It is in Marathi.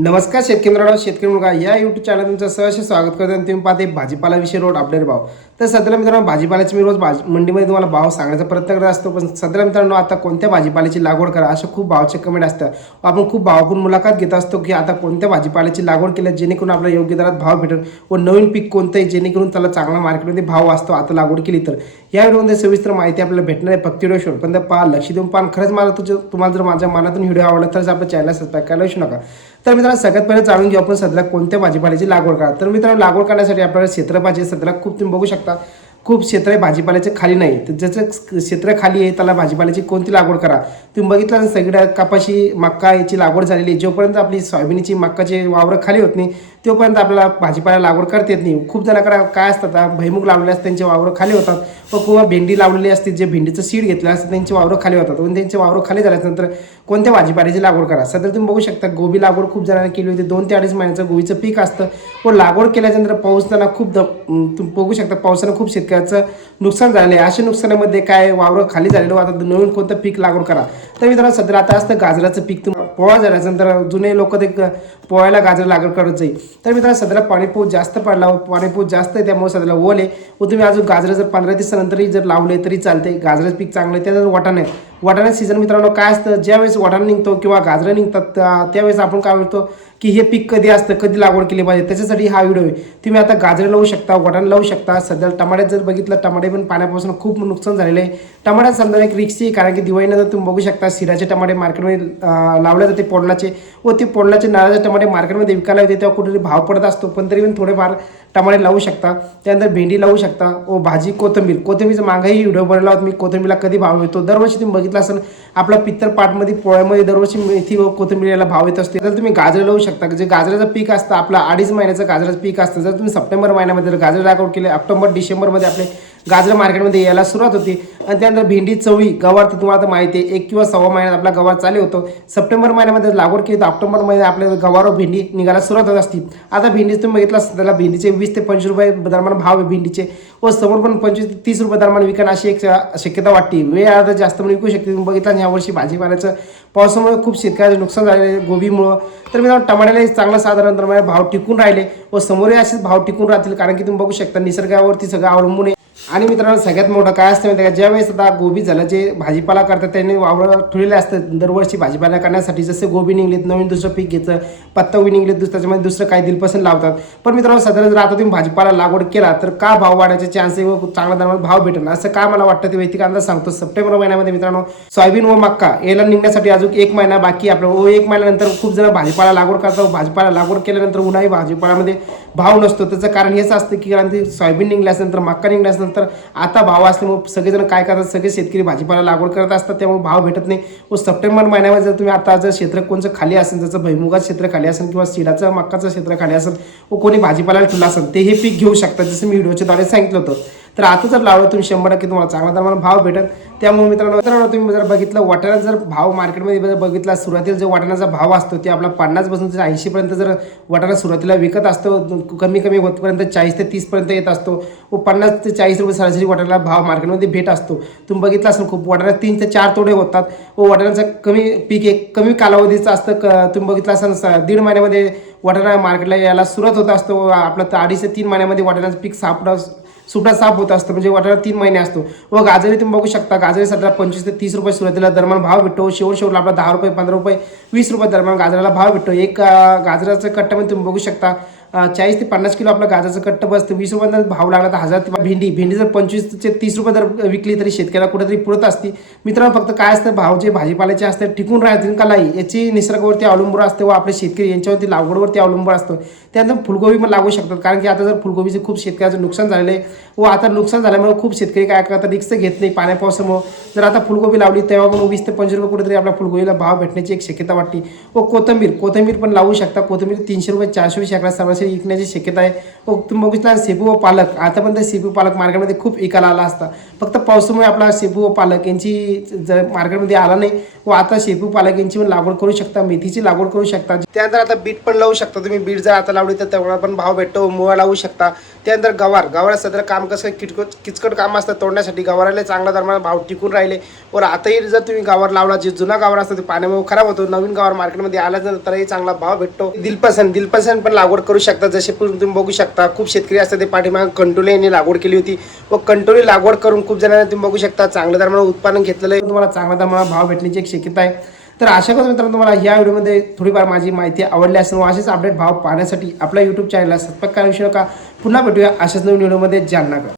नमस्कार शेतकरी मित्रांनो शेतकरी मुलगा या युट्यूब चॅनल तुमचं सहर्ष स्वागत करतो आणि तुम्ही पाहते भाजीपाला विषय रोड अपडेट भाव. तर सध्याला मित्रांनो भाजीपाल्याचे मी रोज भाजी मंडीमध्ये तुम्हाला भाव सांगण्याचा प्रयत्न करत असतो पण सध्याला मित्रांनो आता कोणत्या भाजीपाल्याची लागवड करा अशा खूप भावचे कमेंट असतात. आपण खूप भावाकडून मुलाखत घेत असतो की आता कोणत्या भाजीपाल्याची लागवड केल्या जेणेकरून आपल्याला योग्य दरात भाव भेटेल व नवीन पीक कोणतं आहे जेणेकरून त्याला चांगला मार्केटमध्ये भाव असतो आता लागवड केली तर. या व्हिडिओमध्ये सविस्तर माहिती आपल्याला भेटणार आहे फक्त व्हिडिओ शोध पण त्या पहा. लक्ष देऊन पाहा खरंच मला तुझं तुम्हाला जर माझ्या मनातून व्हिडिओ आवडला तरच आपल्या चॅनल सबस्क्राईब करायला विसरू नका. तर मित्रांनो सगळ्यात पहिले जाणून घेऊ आपण सध्या कोणत्या भाजीपाल्याची लागवड करा तर मित्रांनो लागवड करण्यासाठी आपल्याला क्षेत्रभाजी पाहिजे सध्याला खूप तुम्ही बघू शकता. खूप क्षेत्र आहे भाजीपाल्याचे खाली नाही. तर ज्याचं क्षेत्र खाली आहे त्याला भाजीपाल्याची कोणती लागवड करा. तुम्ही बघितलं सगळ्या कपाशी मक्का याची लागवड झालेली आहे. जोपर्यंत आपली सोयाबीनची मक्काचे वावरं खाली होत नाही तोपर्यंत आपल्याला भाजीपाला लागवड करता येत नाही. खूप जणांकडे काय असतात आता लावलेले असतात त्यांचे वावरं खाली होतात. व किंवा भेंडी लावलेली असते जे भेंडीचं सीड घेतलं असतं त्यांचे वावरं खाली होतात. आणि त्यांचे वावरं खाली झाल्यानंतर कोणत्या भाजीपाल्याची लागवड करा? सध्या तुम्ही बघू शकता गोबी लागवड खूप जणांनी केली होती. दोन ते अडीच महिन्याचं गोबीचं पीक असतं. व लागवड केल्याच्यानंतर पाऊस त्यांना खूप द तुम्ही बघू शकता पावसानं खूप शेतकऱ्याचं नुकसान झालेलं आहे. अशा नुकसानामध्ये काय वावरं खाली झालेलं व आता नवीन कोणतं पीक लागवड करा. तर मित्रांनो सध्या आता असतं गाजराचं पीक. तुम्हाला पोळा झाल्यानंतर जुने लोक ते पोळ्याला गाजर लागवड करत जाईल. तर मित्रांनो सध्याला पाणी पाऊस जास्त पडला व पाणी पाऊस जास्त आहे त्यामुळे सध्याला ओल आहे. व तुम्ही अजून गाजरं जर पंधरा दिवसानंतरही जर लावले तरी चालते गाजराचं पीक चांगलं आहे त्याचं वाटाणे वाटाणा सीझन मित्रांनो काय असतं ज्यावेळेस वाटाणा निघतो किंवा गाजरं निघतात त्यावेळेस आपण काय करतो की हे पीक कधी असतं कधी लागवड केली पाहिजे त्याच्यासाठी हा व्हिडिओ आहे. तुम्ही आता गाजरं लावू शकता वाटाणा लावू शकता. सध्या टमाट्यात जर बघितलं टमाटे पण पाण्यापासून खूप नुकसान झालेलं आहे. टमाट्यात समजा एक रिक्सी आहे कारण की दिवाळीनंतर तुम्ही बघू शकता सिराचे टमाटे मार्केटमध्ये लावले जाते पोडलाचे व ते पोडलाचे नारळाचे टमाटे मार्केटमध्ये विकायला येते तेव्हा त्याच्यामध्ये भाव पडत असतो पण तरी पण थोडेफार टमाटे लावू शकता. त्यानंतर भेंडी लावू शकता. व भाजी कोथिंबीर. कोथिंबीरचा मागाही व्हिडिओ बनवला होता. मी कोथंबीरला कधी भाव येतो दरवर्षी तुम्ही बघितला असेल आपला पित्तर पाटमध्ये पोळ्यामध्ये दरवर्षी मेथी व कोथिंबीर याला भाव येत असते. तर तुम्ही गाजर लावू शकता. जे गाजराचं पीक असतं आपलं अडीच महिन्याचं गाजराचं पीक असतं. जर तुम्ही सप्टेंबर महिन्यामध्ये जर गाजर लागवड केले ऑक्टोबर डिसेंबरमध्ये आपले गाजर मार्केटमध्ये यायला सुरुवात होती. आणि त्यानंतर भेंडी चवळी गवार तर तुम्हाला तर माहिती आहे. एक किंवा सव्वा महिन्यात आपला गवार चालू होतो. सप्टेंबर महिन्यामध्ये लागवड केली तर ऑक्टोबर महिन्यात आपल्या गवार व भेंडी निघायला सुरुवात होत असती. आता भेंडी तुम्ही बघितलं त्याला भेंडीचे वीस ते पंचवीस रुपये दरम्यान भाव आहे भेंडीचे. व समोर पण पंचवीस ते तीस रुपये दरम्यान विकणं अशी एक शक्यता वाटते. वेळ आता जास्त म्हणून विकू शकते. तुम्ही बघितलं यावर्षी भाजीपाल्याचं पावसामुळे खूप शेतकऱ्याचं नुकसान झालेलं आहे गोबीमुळं. तर मी टमाट्याला चांगला साधारण दरम्यान भाव टिकून राहिले व समोरही असेच भाव टिकून राहतील. कारण की तुम्ही बघू शकता निसर्गावरती सगळं अवलंबून आहे. आणि मित्रांनो सगळ्यात मोठं काय असतं माहिती का? ज्यावेळेस आता गोबी झालं जे भाजीपाला करतात त्यांनी वावरं ठेवलेले असतात. दरवर्षी भाजीपाला करण्यासाठी जसे गोबी निघलेत नवीन दुसरं पीक घ्यायचं पत्ता उभी निघलेत दुसरं त्याच्यामध्ये दुसरं काही दिलपसंत लावतात. पण मित्रांनो सध्या जर आता तुम्ही भाजीपाला लागवड केला तर का भाव वाढायचे चान्स आहे व चांगला दरम्यान भाव भेटेल? असं का मला वाटतं ते वैयक्तिक अंदाज सांगतो. सप्टेंबर महिन्यामध्ये मित्रांनो सोयाबीन व मक्का याला निघण्यासाठी अजून एक महिना बाकी आपलं. व एक महिन्यानंतर खूप जण भाजीपाला लागवड करतात. भाजीपाला लागवड केल्यानंतर उन्हाळी भाजीपाल्यामध्ये भाव नसतो. त्याचं कारण हेच असतं की कारण ते सोयाबीन निघल्यानंतर मक्का तर आता भाव असल्यामुळे सगळेजण काय करतात सगळे शेतकरी भाजीपाला लागवड करत असतात त्यामुळे भाव भेटत नाही. व सप्टेंबर महिन्यामध्ये जर तुम्ही आता जर क्षेत्र कोणचं खाली असेल जसं भैमुगाचं क्षेत्र खाली असेल किंवा सिडाचं मक्काचं क्षेत्र खाली असेल व कोणी भाजीपाला ठेवलं असेल ते हे पीक घेऊ शकतात जसं मी व्हिडिओच्या द्वारे सांगितलं होतं. तर आता जर लावलं तुम्ही शंभर टक्के तुम्हाला चांगला तर मला भाव भेटेल. त्यामुळे मित्रांनो मित्रांनो तुम्ही जर बघितलं वाटाणा जर भाव मार्केटमध्ये जर बघितला सुरुवातीला जो वाटाण्याचा भाव असतो ते आपला पन्नासपासून ते ऐंशीपर्यंत जर वाटाणा सुरुवातीला विकत असतो कमी कमी होतपर्यंत चाळीस ते तीसपर्यंत येत असतो. व पन्नास ते चाळीस रुपये सरासरी वाटाण्याला भाव मार्केटमध्ये भेट असतो. तुम्ही बघितलं असेल खूप वाटाणा तीन ते चार तोडे होतात. व वाटाण्याचं कमी पीक एक कमी कालावधीचं असतं. क तुम्ही बघितलं असाल दीड महिन्यामध्ये वाटाणा मार्केटला यायला सुरुवात होत असतो. व आपलं तर अडीच ते तीन महिन्यामध्ये वाटाण्याचं पीक सापडा सुटा साफ होत असतं म्हणजे वाटाणा तीन महिने असतो. व गाजरी तुम्ही बघू शकता गाजरी सध्या पंचवीस ते तीस रुपये सुरुवातीला दरम्यान भाव भेटतो. शेवट शेवटला आपला दहा रुपये पंधरा रुपये वीस रुपये दरम्यान गाजराला भाव भेटतो. एक गाजराचं कट्ट्यामध्ये तुम्ही बघू शकता. चाळीस ते पन्नास किलो आपलं गाजराचं कट्ट बसतं. वीस रुपये भाव लागला तर हजार किंवा भेंडी. भेंडी जर पंचवीस ते तीस रुपये जर विकली तरी शेतकऱ्याला कुठेतरी पुरत असते. मित्रांनो फक्त काय असतं? भाव जे भाजीपाल्याचे असतात टिकून राहतील का नाही? याची निसर्गावरती अवलंबून असते व आपले शेतकरी यांच्यावरती लागवडवरती अवलंबून असतं. त्यानंतर फुलगोबी पण लागू शकतात. कारण की आता जर फुलगोबीचं खूप शेतकऱ्याचं नुकसान झालेलं आहे व आता नुकसान झाल्यामुळे खूप शेतकरी काय करतात? रिक्स घेत नाही पाण्या पावसामुळे. जर आता फुलगोबी लावली तेव्हा पण वीस ते पंचवीस रुपये कुठेतरी आपल्या फुलगोबीला भाव भेटण्याची एक शक्यता वाटते. व कोथिंबीर कोथिंबीर पण लावू शकता. कोथिंबीर तीनशे रुपये चारशे रुपये शेकडा माणसाने विकण्याची शक्यता आहे. व तुम्ही बघू शेपू व पालक. आतापर्यंत शेपू पालक मार्केटमध्ये खूप विकायला आला असता. फक्त पावसामुळे आपला शेपू व पालक यांची जर मार्केटमध्ये आला नाही व आता शेपू पालक यांची पण लागवड करू शकता मेथीची लागवड करू शकता. त्यानंतर आता बीट पण लावू शकता तुम्ही. बीट जर आता लावली तर तेवढा पण भाव भेटतो मुळा लावू शकता. त्यानंतर गवार. गवार सध्या काम कसं किटकट किचकट काम असतं तोडण्यासाठी. गवाराला चांगला दरम्यान भाव टिकून राहिले. व आताही जर तुम्ही गावावर लावला जे जुना गावार असतो ते पाण्यामुळे खराब होतो. नवीन गावार मार्केटमध्ये आला तर तरही चांगला भाव भेटतो. दिलपसन दिलपसन पण लागवड करू शकता. जसे पण तुम्ही बघू शकता खूप शेतकरी असतात ते पाठीमागे कंटोली यांनी लागवड केली होती. व कंटोली लागवड करून खूप जणांना तुम्ही बघू शकता चांगल्या दरम्यान उत्पादन घेतलेलं आहे. तुम्हाला चांगल्या दरम्यान भाव भेटण्याची एक शक्यता आहे. तर अशा करून मित्रांनो तुम्हाला या व्हिडिओमध्ये थोडीफार माझी माहिती आवडली असेल व असेच अपडेट भाव पाहण्यासाठी आपल्या यूट्यूब चॅनलला सबस्क्राईब करा विषय पुन्हा भेटूया अशाच नवीन व्हिडिओमध्ये. जालना